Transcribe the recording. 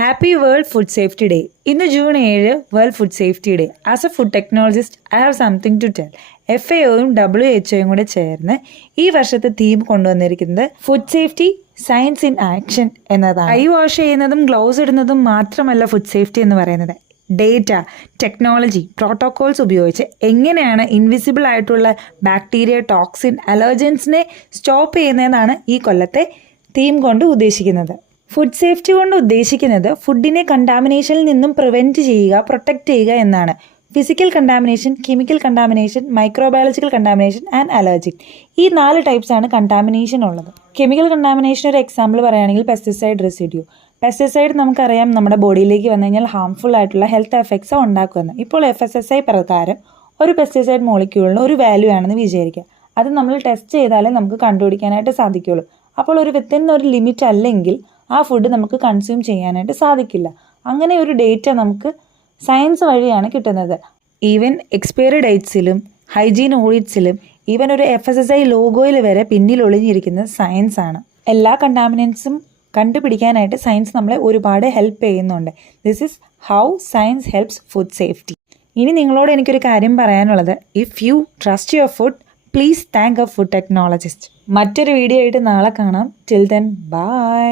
Happy World Food Safety Day. In June 7, World Food Safety Day. As a food technologist, I have something to tell. FAOയും WHOയും കൂടെ ചേർന്ന് ഈ വർഷത്തെ theme കൊണ്ടുവന്നിരിക്കുന്നത് food safety science in action എന്നതാണ്. കൈ wash ചെയ്യുന്നതും gloves ഇടുന്നതും മാത്രമല്ല food safety എന്ന് പറയുന്നത്. ഡേറ്റ, ടെക്നോളജി, പ്രോട്ടോകോൾസ് ഉപയോഗിച്ച് എങ്ങനെയാണ് ഇൻവിസിബിൾ ആയിട്ടുള്ള ബാക്ടീരിയ, ടോക്സിൻ, അലർജൻസിനെ സ്റ്റോപ്പ് ചെയ്യുന്നതെന്നാണ് ഈ കൊല്ലത്തെ തീം കൊണ്ട് ഉദ്ദേശിക്കുന്നത്. ഫുഡ് സേഫ്റ്റി കൊണ്ട് ഉദ്ദേശിക്കുന്നത് ഫുഡിനെ കണ്ടാമിനേഷനിൽ നിന്നും പ്രിവെൻറ്റ് ചെയ്യുക, പ്രൊട്ടക്റ്റ് ചെയ്യുക എന്നാണ്. Physical contamination, chemical contamination, microbiological contamination and allergic. ഈ 4 ടൈപ്സാണ് കണ്ടാമിനേഷൻ ഉള്ളത്. കെമിക്കൽ കണ്ടാമിനേഷൻ ഒരു എക്സാമ്പിൾ പറയുകയാണെങ്കിൽ പെസ്റ്റിസൈഡ് റെസിഡ്യൂ. പെസ്റ്റിസൈഡ് നമുക്കറിയാം നമ്മുടെ ബോഡിയിലേക്ക് വന്നു കഴിഞ്ഞാൽ ഹാംഫുൾ ആയിട്ടുള്ള ഹെൽത്ത് എഫക്ട്സ് ഉണ്ടാക്കുമെന്ന്. ഇപ്പോൾ FSSAI പ്രകാരം ഒരു പെസ്റ്റിസൈഡ് മോളിക്യൂളിന് ഒരു വാല്യൂ ആണെന്ന് വിചാരിക്കുക. അത് നമ്മൾ ടെസ്റ്റ് ചെയ്താലേ നമുക്ക് കണ്ടുപിടിക്കാനായിട്ട് സാധിക്കുകയുള്ളൂ. അപ്പോൾ ഒരു വിത്തിൻ ഒരു ലിമിറ്റ് അല്ലെങ്കിൽ ആ ഫുഡ് നമുക്ക് കൺസ്യൂം ചെയ്യാനായിട്ട് സാധിക്കില്ല. അങ്ങനെ ഒരു ഡേറ്റ നമുക്ക് സയൻസ് വഴിയാണ് കിട്ടുന്നത്. ഈവൻ എക്സ്പയറി ഡേറ്റ്സിലും ഹൈജീൻ ഓഡിറ്റ്സിലും ഈവൻ ഒരു FSSAI ലോഗോയിൽ വരെ പിന്നിൽ ഒളിഞ്ഞിരിക്കുന്നത് സയൻസ് ആണ്. എല്ലാ കണ്ടാമിനൻസും കണ്ടുപിടിക്കാനായിട്ട് സയൻസ് നമ്മളെ ഒരുപാട് ഹെൽപ്പ് ചെയ്യുന്നുണ്ട്. This is how science helps food safety. ഇനി നിങ്ങളോട് എനിക്കൊരു കാര്യം പറയാനുള്ളത്, if you trust your food, please thank A food technologist. മറ്റൊരു വീഡിയോ ആയിട്ട് നാളെ കാണാം. Till then bye.